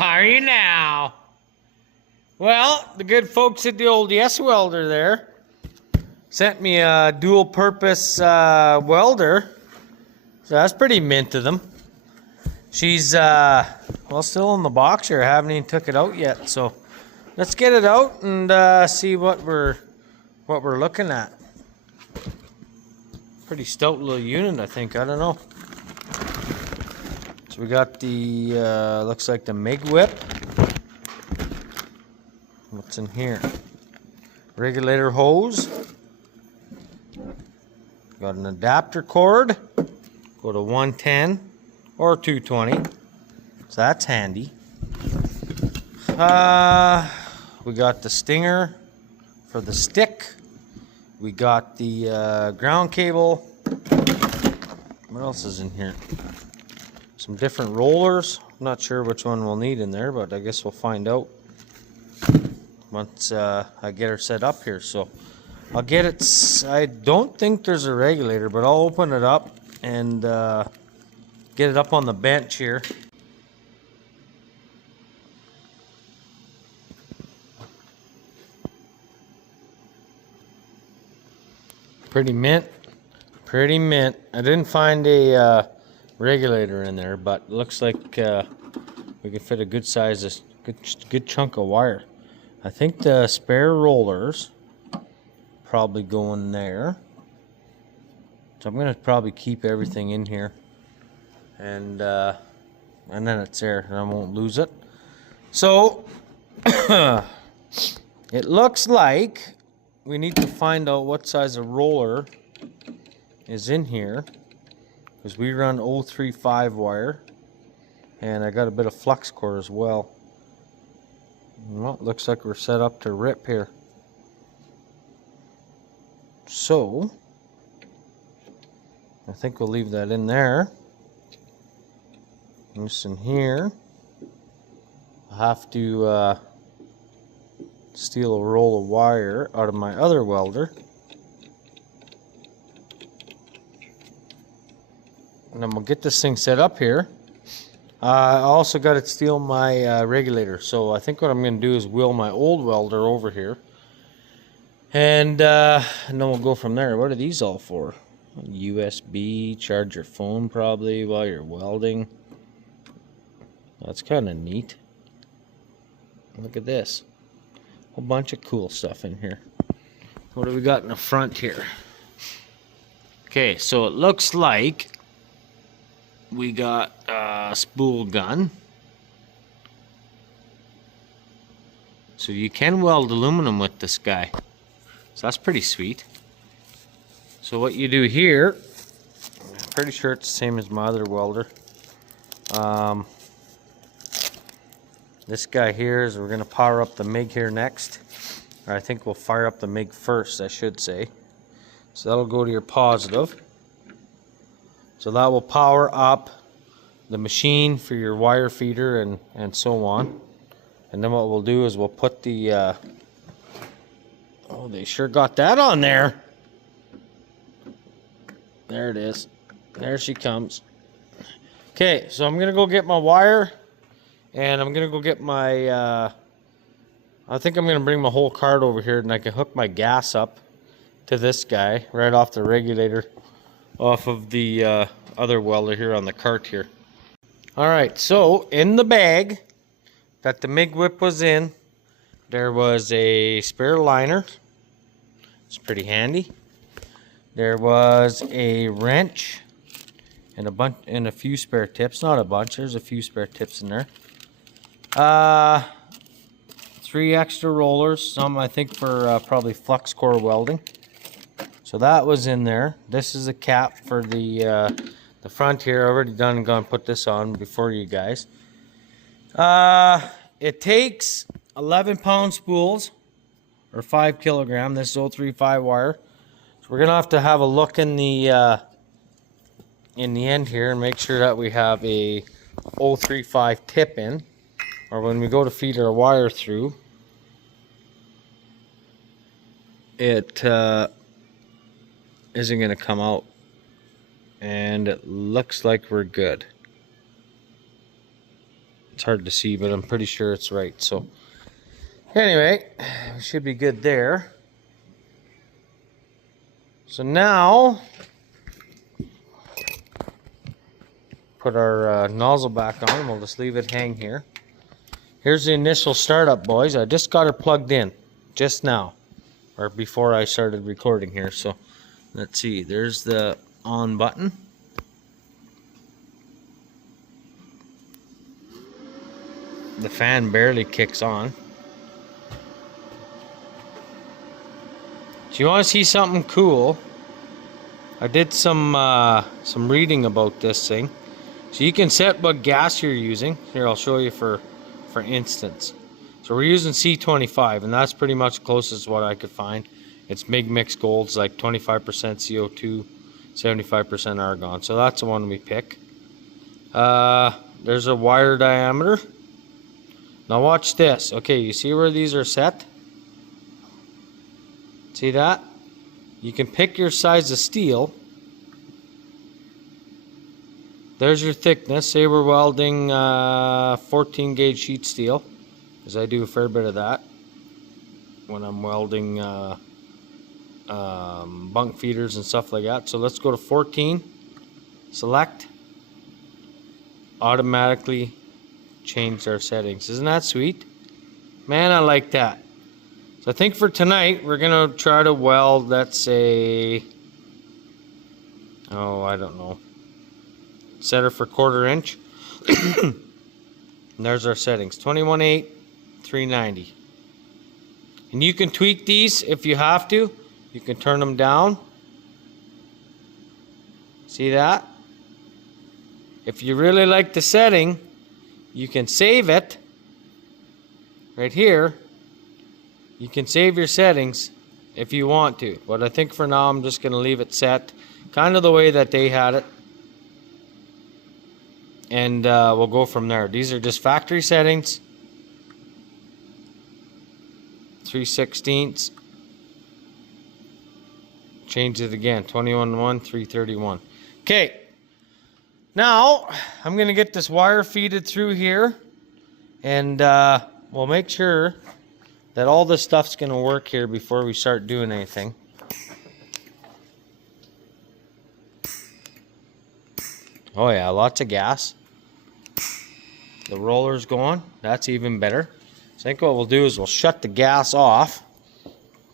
are you now? Well, the good folks at the old YesWelder there sent me a dual-purpose welder. So that's pretty mint of them. She's well, still in the box here. I haven't even took it out yet. So let's get it out and see what we're looking at. Pretty stout little unit, I think. I don't know. So we got the looks like the MIG whip. What's in here? Regulator hose. Got an adapter cord. Go to 110 or 220. So that's handy. We got the stinger for the stick. We got the ground cable. What else is in here? Some different rollers. I'm not sure which one we'll need in there, but I guess we'll find out once I get her set up here. So I'll get it. I don't think there's a regulator, but I'll open it up and get it up on the bench here. Pretty mint. Pretty mint. I didn't find a regulator in there, but looks like we could fit a good size, good chunk of wire. I think the spare rollers probably go in there. So I'm gonna probably keep everything in here, and then it's there, and I won't lose it. So it looks like we need to find out what size of roller is in here, because we run 035 wire, and I got a bit of flux core as well. Well, it looks like we're set up to rip here. So I think we'll leave that in there. This in here. I'll have to steal a roll of wire out of my other welder. And then we'll get this thing set up here. I also got to steal my regulator. So I think what I'm going to do is wheel my old welder over here. And then we'll go from there. What are these all for? USB, charge your phone probably while you're welding. That's kind of neat. Look at this. A whole bunch of cool stuff in here. What do we got in the front here? Okay, so it looks like we got a spool gun. So you can weld aluminum with this guy. So that's pretty sweet. So what you do here, I'm pretty sure it's the same as my other welder. This guy here is, we're going to power up the MIG here next. Or I think we'll fire up the MIG first, I should say. So that'll go to your positive. So that will power up the machine for your wire feeder and so on. And then what we'll do is we'll put the oh, they sure got that on there. There it is. There she comes. Okay, so I'm gonna go get my wire, and I'm gonna go get my I think I'm gonna bring my whole cart over here, and I can hook my gas up to this guy right off the regulator off of the other welder here on the cart here. Alright, so in the bag that the MIG whip was in, there was a spare liner. It's pretty handy. There was a wrench and a few spare tips. Not a bunch, there's a few spare tips in there. 3 extra rollers, some I think for probably flux core welding. So that was in there. This is a cap for the front here. I've already done and gone put this on before you guys. It takes 11-pound spools, or 5 kilogram. This is 035 wire. So we're gonna have a look in the end here and make sure that we have a 035 tip in, or when we go to feed our wire through, it isn't gonna come out. And it looks like we're good. It's hard to see, but I'm pretty sure it's right. So anyway, we should be good there. So now, put our nozzle back on. We'll just leave it hang here. Here's the initial startup, boys. I just got her plugged in just now, or before I started recording here. So let's see. There's the on button. The fan barely kicks on. So you want to see something cool? I did some reading about this thing. So you can set what gas you're using. Here, I'll show you for instance. So we're using C25, and that's pretty much closest what I could find. It's MIG mix golds, like 25% CO2, 75% argon. So that's the one we pick. There's a wire diameter. Now watch this. Okay, you see where these are set? See that? You can pick your size of steel. There's your thickness. Say we're welding 14 gauge sheet steel, because I do a fair bit of that when I'm welding bunk feeders and stuff like that. So let's go to 14. Select. Automatically changed our settings. Isn't that sweet? Man, I like that. So I think for tonight we're gonna try to weld, let's say, oh, I don't know, set her for 1/4 inch. And there's our settings, 21.8, 390. And you can tweak these if you have to. You can turn them down. See that? If you really like the setting, you can save it right here. You can save your settings if you want to, but I think for now I'm just going to leave it set kind of the way that they had it, and we'll go from there. These are just factory settings. 3/16. Change it again, 21.1, 331. Okay, now I'm going to get this wire feeded through here, and we'll make sure that all this stuff's going to work here before we start doing anything. Oh yeah, lots of gas. The roller's going. That's even better. So I think what we'll do is we'll shut the gas off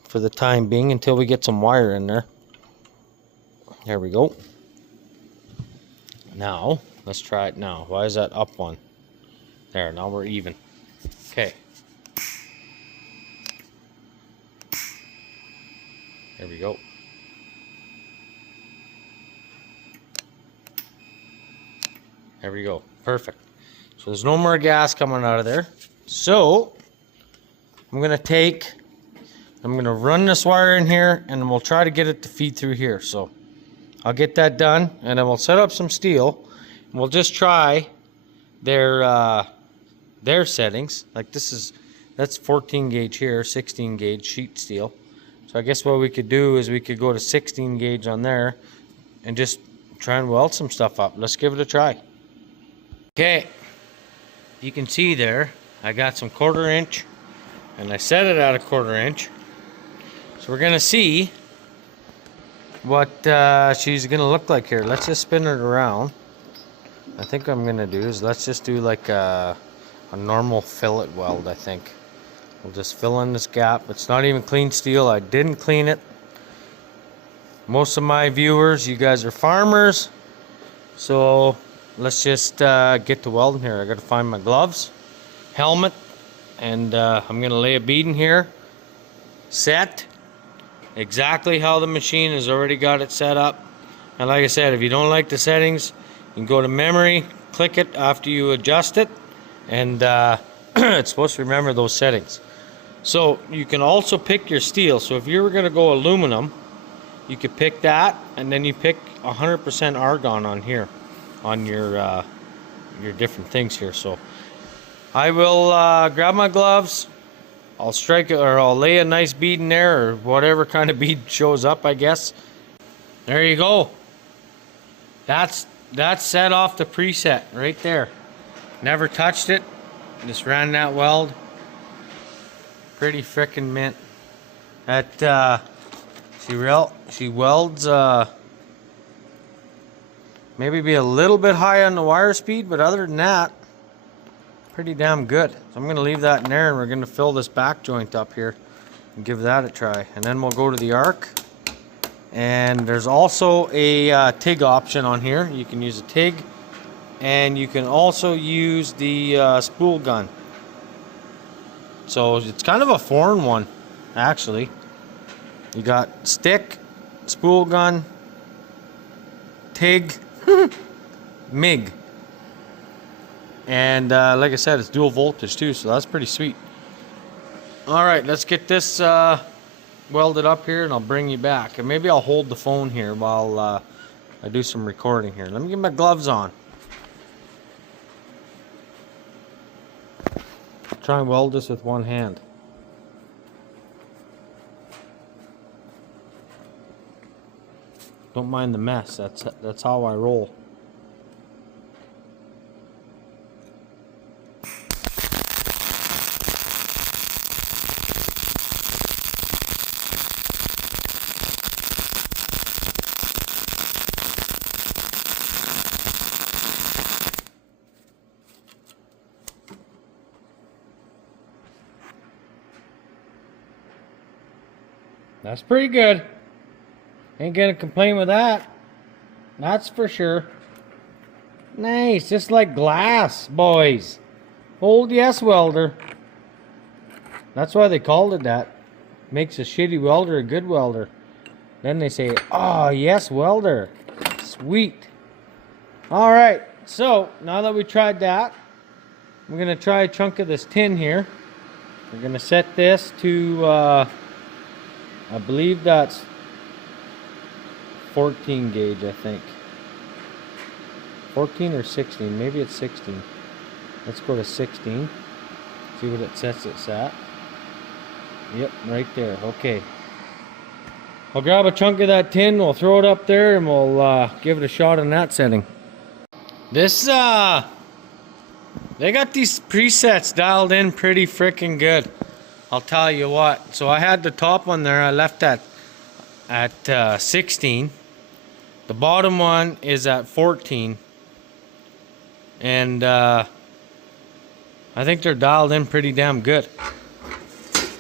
for the time being until we get some wire in there. There we go. Now, let's try it now. Why is that up one? There, now we're even. Okay. There we go. There we go. Perfect. So there's no more gas coming out of there. So I'm going to run this wire in here, and we'll try to get it to feed through here. So I'll get that done, and then we'll set up some steel, and we'll just try their settings. Like that's 14 gauge here, 16 gauge sheet steel. So I guess what we could do is we could go to 16 gauge on there and just try and weld some stuff up. Let's give it a try. Okay, you can see there I got some 1/4 inch, and I set it at a 1/4 inch. So we're gonna see what she's gonna look like here. Let's just spin it around. I think what I'm gonna do is let's just do like a normal fillet weld. I think we'll just fill in this gap. It's not even clean steel. I didn't clean it. Most of my viewers, you guys are farmers, so let's just get to welding here. I gotta find my gloves, helmet, and I'm gonna lay a bead in here, set exactly how the machine has already got it set up. And like I said, if you don't like the settings, you can go to memory, click it after you adjust it, and it's supposed to remember those settings. So you can also pick your steel. So if you were going to go aluminum, you could pick that, and then you pick 100% argon on here, on your different things here. So I will grab my gloves. I'll strike it, or I'll lay a nice bead in there, or whatever kind of bead shows up, I guess. There you go. That's set off the preset right there. Never touched it. Just ran that weld. Pretty frickin' mint. That she welds maybe be a little bit high on the wire speed, but other than that, pretty damn good. So I'm gonna leave that in there, and we're gonna fill this back joint up here and give that a try. And then we'll go to the arc. And there's also a TIG option on here. You can use a TIG, and you can also use the spool gun. So it's kind of a foreign one, actually. You got stick, spool gun, TIG, MIG. And like I said, it's dual voltage too, so that's pretty sweet. Alright, let's get this welded up here, and I'll bring you back. And maybe I'll hold the phone here while I do some recording here. Let me get my gloves on. Try and weld this with one hand. Don't mind the mess. That's how I roll. That's pretty good. Ain't gonna complain with that. That's for sure. Nice, just like glass, boys. Old YesWelder. That's why they called it that. Makes a shitty welder a good welder. Then they say, oh, YesWelder. Sweet. Alright, so now that we tried that, we're gonna try a chunk of this tin here. We're gonna set this to I believe that's 14 gauge, I think. 14 or 16, maybe it's 16. Let's go to 16. See what it sets it's at. Yep, right there. Okay. I'll grab a chunk of that tin, we'll throw it up there, and we'll give it a shot in that setting. This, they got these presets dialed in pretty freaking good. I'll tell you what. So I had the top one there, I left that at 16. The bottom one is at 14. And I think they're dialed in pretty damn good.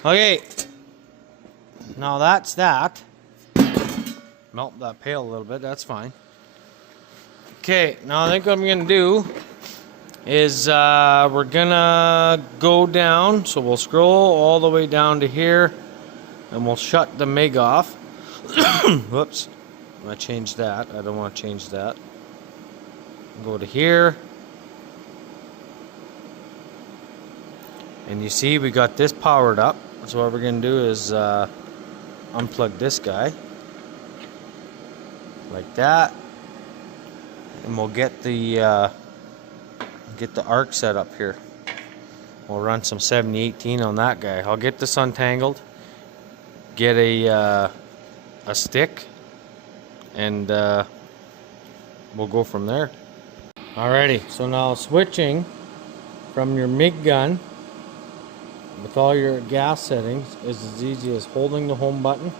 Okay. Now that's that. Melt that pail a little bit, that's fine. Okay, now I think what I'm gonna do is we're gonna go down, so we'll scroll all the way down to here, and we'll shut the MIG off. Whoops, I changed that. I don't want to change that. Go to here, and you see we got this powered up. So what we're gonna do is unplug this guy like that, and we'll get the arc set up here. We'll run some 7018 on that guy. I'll get this untangled, get a stick, and we'll go from there. Alrighty, so now switching from your MIG gun with all your gas settings is as easy as holding the home button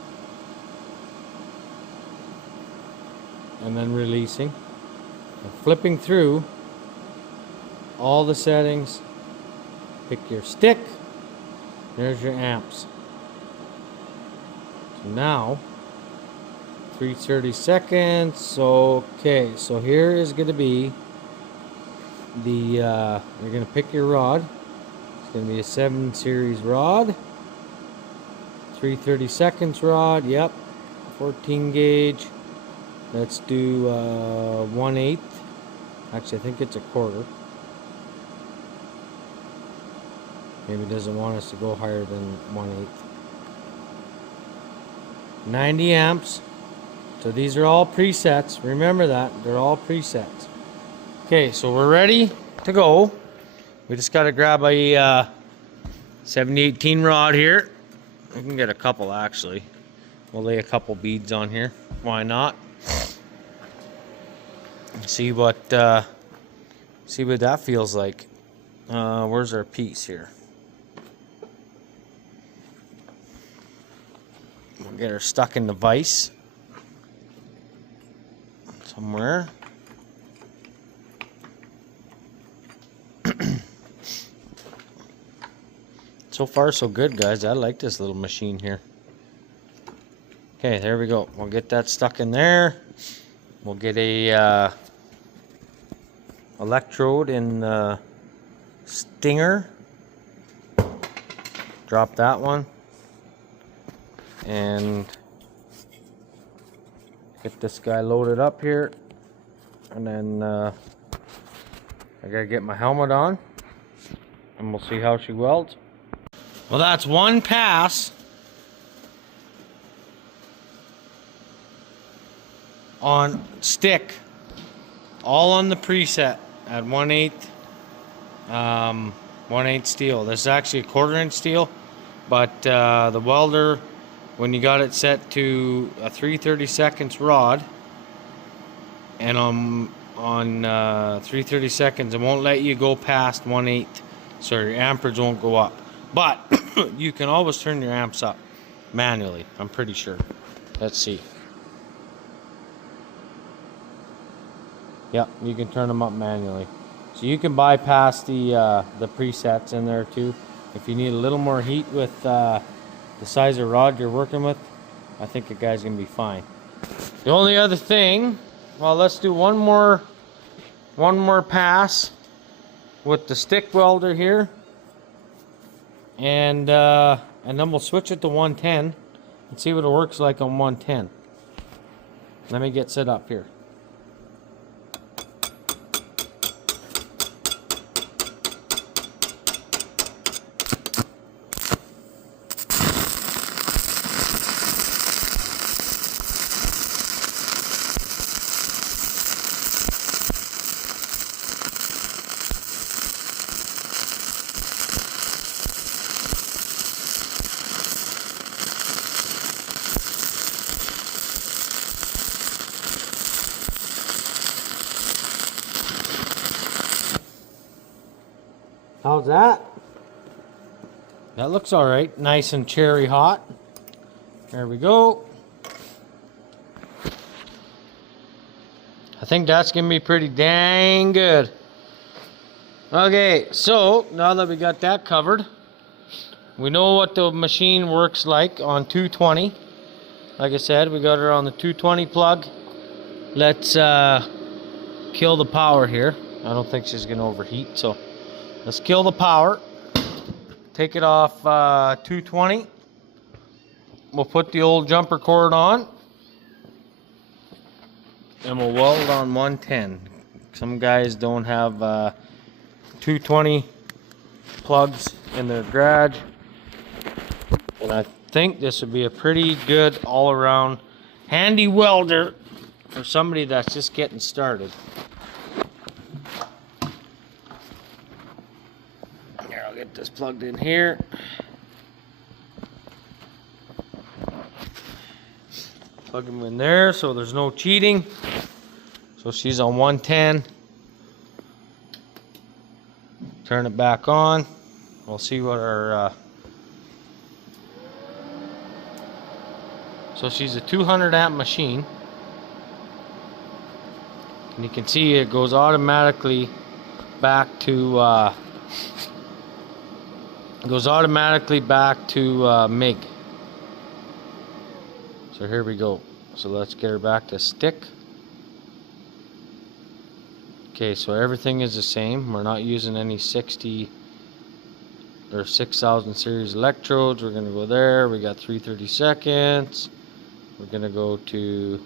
and then releasing and flipping through all the settings. Pick your stick. There's your amps. So now 330 seconds. Okay, so here is going to be the you're going to pick your rod. It's going to be a 7 series rod, 330 seconds rod. Yep, 14 gauge. Let's do 1/8. Actually, I think it's a quarter. Maybe it doesn't want us to go higher than 1/8. 90 amps. So these are all presets. Remember that. They're all presets. Okay, so we're ready to go. We just got to grab a 7018 rod here. We can get a couple actually. We'll lay a couple beads on here. Why not? See what that feels like. Where's our piece here? We'll get her stuck in the vise somewhere. So far so good, guys. I like this little machine here. Okay, there we go. We'll get that stuck in there. We'll get a electrode in the stinger. Drop that one. And get this guy loaded up here. And then I gotta get my helmet on. And we'll see how she welds. Well, that's one pass on stick, all on the preset at 1/8 1/8 steel. This is actually a 1/4 inch steel, but the welder, when you got it set to a 3/32 rod, and on 3/32, it won't let you go past 1/8, so your amperage won't go up. But you can always turn your amps up manually, I'm pretty sure. Let's see. Yep, you can turn them up manually. So you can bypass the presets in there too. If you need a little more heat with the size of rod you're working with, I think the guy's gonna be fine. The only other thing, well, let's do one more pass with the stick welder here. And then we'll switch it to 110 and see what it works like on 110. Let me get set up here. How's that? That looks all right. Nice and cherry hot. There we go. I think that's gonna be pretty dang good. Okay, so now that we got that covered, we know what the machine works like on 220. Like I said, we got her on the 220 plug. Let's kill the power here. I don't think she's gonna overheat, so let's kill the power. Take it off 220. We'll put the old jumper cord on. And we'll weld on 110. Some guys don't have 220 plugs in their garage. And I think this would be a pretty good all-around handy welder for somebody that's just getting started. Get this plugged in here. Plug them in there so there's no cheating. So she's on 110. Turn it back on. We'll see what our so she's a 200 amp machine, and you can see it goes automatically back to MIG. So here we go. So let's get her back to stick. Okay, so everything is the same. We're not using any 60 or 6000 series electrodes. We're going to go there. We got 3/32. We're going to go to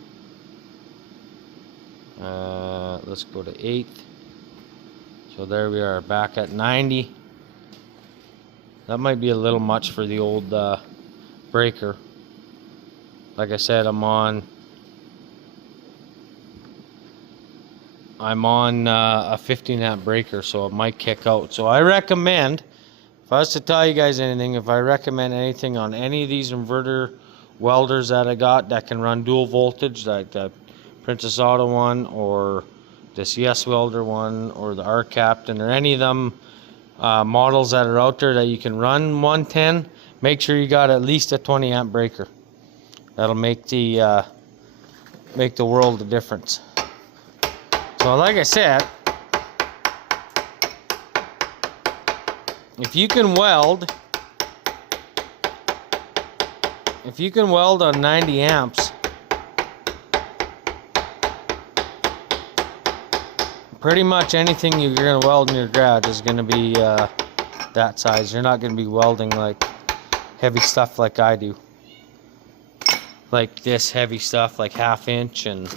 let's go to 8th. So there we are, back at 90. That might be a little much for the old breaker. Like I said, I'm on a 15 amp breaker, so it might kick out. So I recommend, if I was to tell you guys anything, if I recommend anything on any of these inverter welders that I got that can run dual voltage, like the Princess Auto one, or this YesWelder one, or the R Captain, or any of them models that are out there that you can run 110, make sure you got at least a 20 amp breaker. That'll make the world of difference. So like I said, if you can weld on 90 amps, pretty much anything you're going to weld in your garage is going to be that size. You're not going to be welding like heavy stuff like I do. Like this heavy stuff, like 1/2 inch and,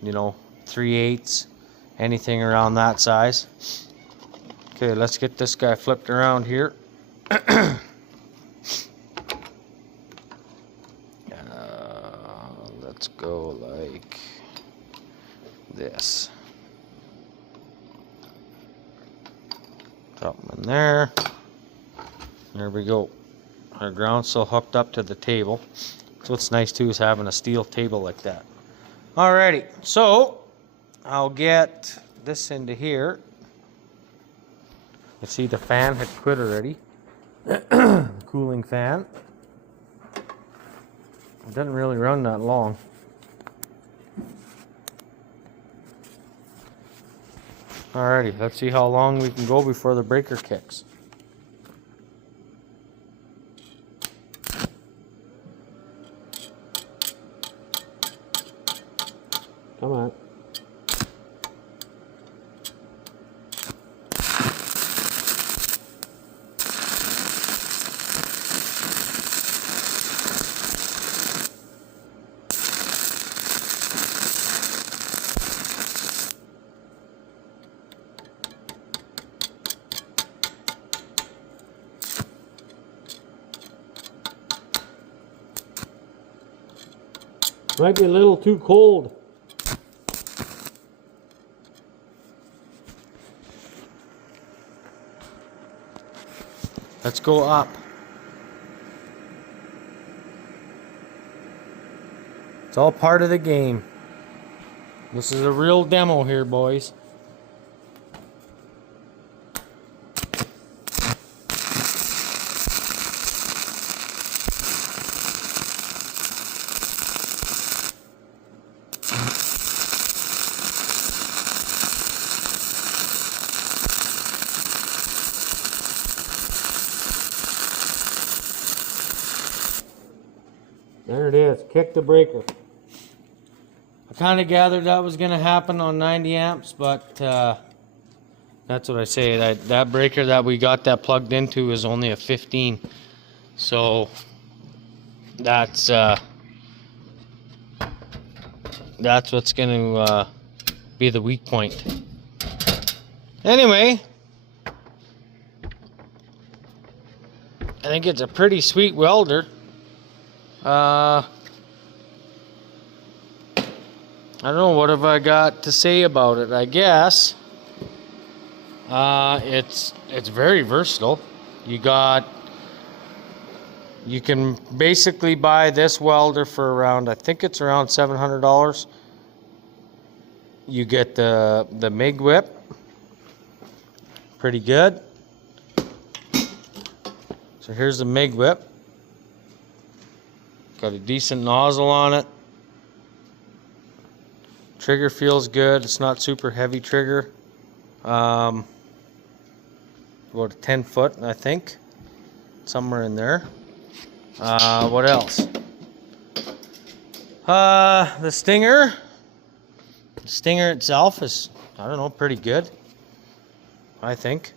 you know, 3/8, anything around that size. Okay, let's get this guy flipped around here. Let's go like this. Drop them in there. There we go. Our ground's still hooked up to the table. So what's nice too is having a steel table like that. Alrighty, so I'll get this into here. You see the fan had quit already. Cooling fan. It doesn't really run that long. Alrighty, let's see how long we can go before the breaker kicks. Come on. Might be a little too cold. Let's go up. It's all part of the game. This is a real demo here, boys. There it is, kick the breaker. I kind of gathered that was going to happen on 90 amps, but that's what I say. That breaker that we got that plugged into is only a 15. So that's what's going to be the weak point. Anyway, I think it's a pretty sweet welder. I don't know, what have I got to say about it? I guess it's very versatile. You can basically buy this welder for around, I think it's around $700. You get the MIG whip, pretty good. So here's the MIG whip. Got a decent nozzle on it. Trigger feels good. It's not super heavy trigger. About a 10 foot, I think. Somewhere in there. What else? The stinger. The stinger itself is, I don't know, pretty good, I think.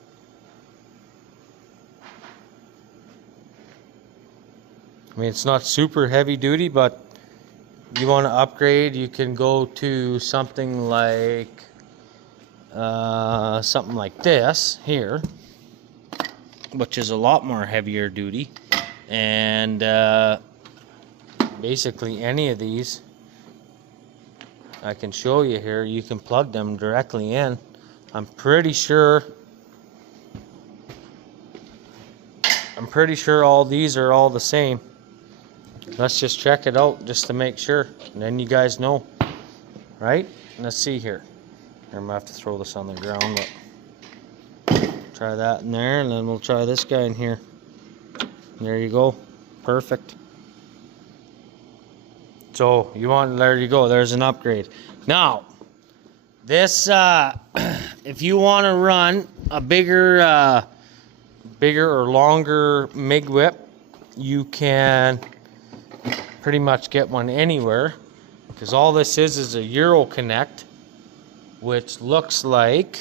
I mean, it's not super heavy duty, but you want to upgrade, you can go to something like this here, which is a lot more heavier duty. And basically any of these, I can show you here, you can plug them directly in. I'm pretty sure all these are all the same. Let's just check it out just to make sure, and then you guys know, right? Let's see here. I'm gonna have to throw this on the ground, but Try that in there, and then we'll try this guy in here. There you go. Perfect. So there you go. There's an upgrade. Now, this, if you want to run a bigger or longer MIG whip, you can pretty much get one anywhere, because all this is a Euro Connect, which looks like,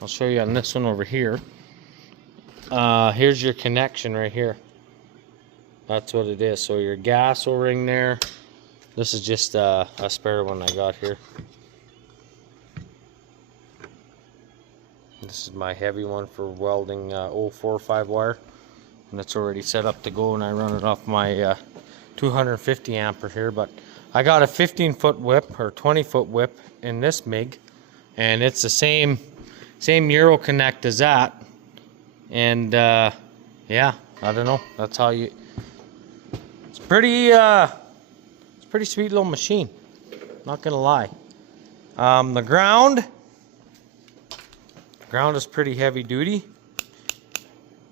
I'll show you on this one over here. Here's your connection right here. That's what it is. So your gas O-ring there. This is just a spare one I got here. This is my heavy one for welding 045 wire, and it's already set up to go, and I run it off my 250 ampere here. But I got a 15-foot whip or 20-foot whip in this MIG, and it's the same Euro Connect as that. And yeah, I don't know. That's how you. It's pretty sweet little machine. Not gonna lie. The ground is pretty heavy duty.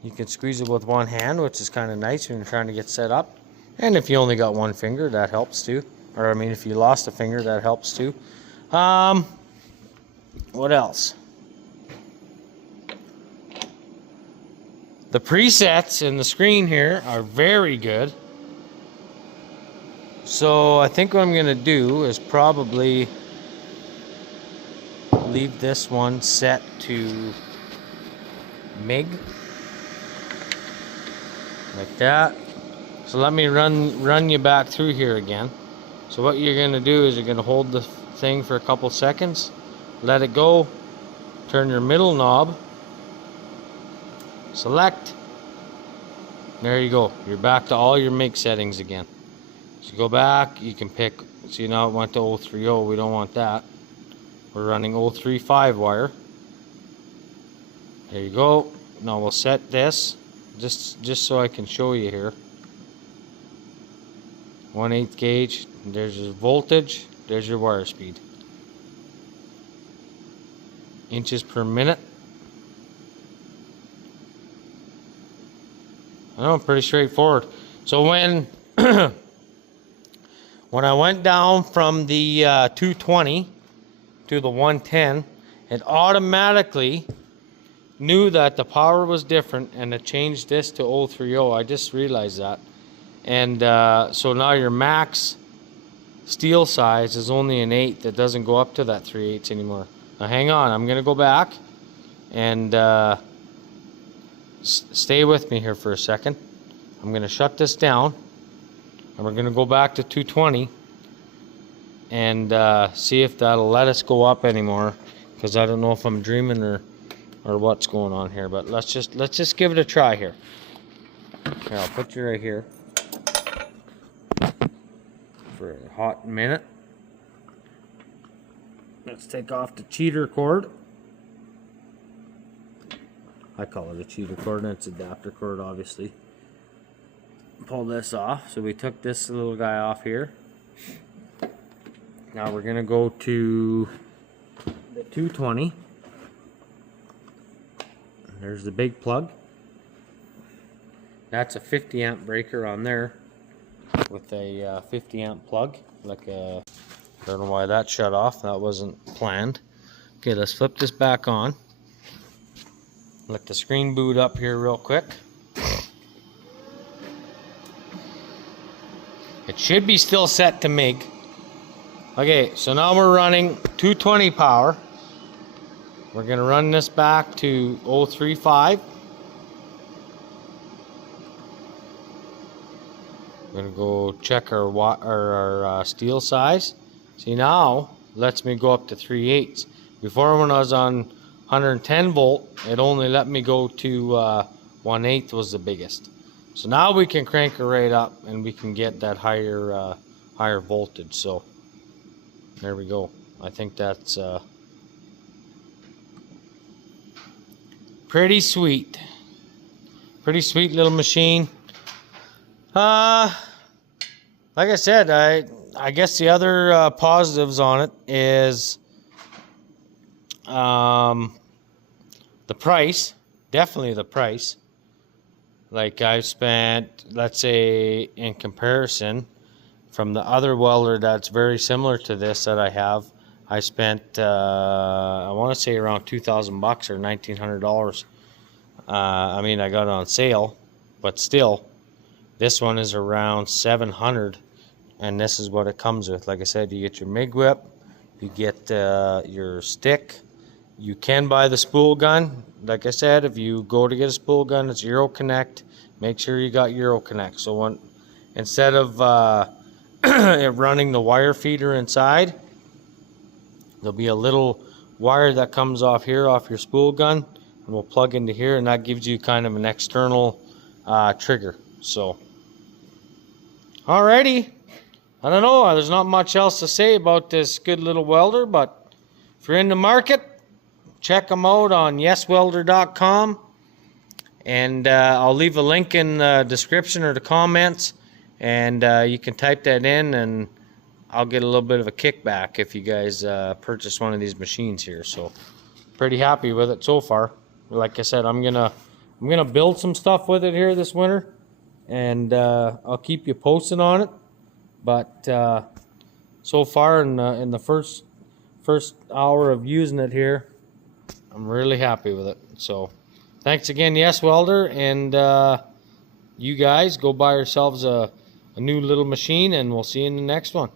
You can squeeze it with one hand, which is kind of nice when you're trying to get set up. And if you only got one finger, that helps too. Or I mean, if you lost a finger, that helps too. What else? The presets in the screen here are very good. So I think what I'm gonna do is probably leave this one set to MIG like that. So let me run you back through here again. So what you're gonna do is you're gonna hold the thing for a couple seconds, let it go, turn your middle knob, select. There you go. You're back to all your MIG settings again. So go back, you can pick. See, now it went to 030. We don't want that. We're running 035 wire. There you go. Now we'll set this just so I can show you here. 1/8 gauge. There's your voltage. There's your wire speed. Inches per minute. I know, pretty straightforward. So when when I went down from the 220 to the 110, it automatically knew that the power was different, and it changed this to 030. I just realized that. And so now your max steel size is only an 1/8. It doesn't go up to that 3/8 anymore. Now hang on, I'm gonna go back and stay with me here for a second. I'm gonna shut this down, and we're gonna go back to 220 and see if that'll let us go up anymore, because I don't know if I'm dreaming or what's going on here. But let's just give it a try here. Here, I'll put you right here for a hot minute. Let's take off the cheater cord. I call it a cheater cord, and it's adapter cord, obviously. Pull this off. So we took this little guy off here. Now we're gonna go to the 220. There's the big plug. That's a 50 amp breaker on there with a 50 amp plug. Like a, I don't know why that shut off. That wasn't planned. Okay, let's flip this back on. Let the screen boot up here real quick. It should be still set to MIG. Okay, so now we're running 220 power. We're gonna run this back to 035. We're gonna go check our steel size. See, now lets me go up to 3/8. Before, when I was on 110 volt, it only let me go to 1/8 was the biggest. So now we can crank it right up, and we can get that higher voltage. So there we go. I think that's pretty sweet. Pretty sweet little machine. Like I said, I guess the other positives on it is the price. definitely the price. Like I've spent, let's say in comparison from the other welder that's very similar to this that I have, I spent I want to say around $2,000 or $1,900. I mean, I got it on sale, but still, this one is around $700, and this is what it comes with. Like I said, you get your MIG whip, you get your stick. You can buy the spool gun. Like I said, if you go to get a spool gun, it's Euro Connect. Make sure you got Euro Connect. So instead of running the wire feeder inside, there'll be a little wire that comes off here, off your spool gun, and we'll plug into here, and that gives you kind of an external trigger. So, alrighty. I don't know. There's not much else to say about this good little welder, but if you're in the market, check them out on YesWelder.com, and I'll leave a link in the description or the comments, and you can type that in, and I'll get a little bit of a kickback if you guys purchase one of these machines here. So pretty happy with it so far. Like I said, I'm gonna build some stuff with it here this winter, and I'll keep you posted on it. But so far in the first hour of using it here, I'm really happy with it. So thanks again, YesWelder, and you guys go buy yourselves a new little machine, and we'll see you in the next one.